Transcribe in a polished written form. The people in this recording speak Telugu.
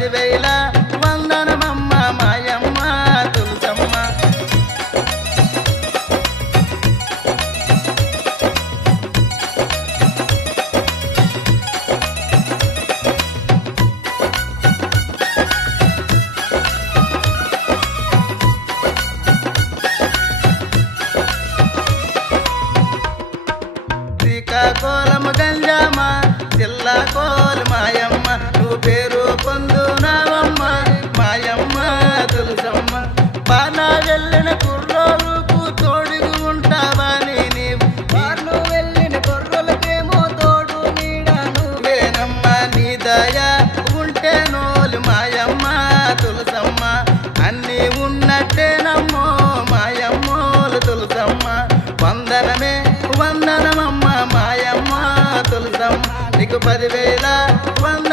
10,000 వందనమమ్మ మాయమ్మ తులసమ్మ. శ్రీకాకుళం గంజమ్మ జిల్లా కోలు మాయమ్మ నువ్వు పేరు పొందునావమ్మ మాయమ్మ తులసమ్మ. బాగా వెళ్ళిన కుర్రోలకు తోడుగు ఉంటావని నీవు బార్లు వెళ్ళిన గొర్రెలకేమో తోడు నీడ నువ్వేనమ్మ. నీ దయ ఉంటే నోలు మాయమ్మ తులసమ్మ అన్నీ ఉన్నట్టేనమ్మో మాయమ్మోలు తులసమ్మ. వందనమే వందనమమ్మ మాయమ్మ తులసమ్మ నీకు 10,000 వందనమమ్మ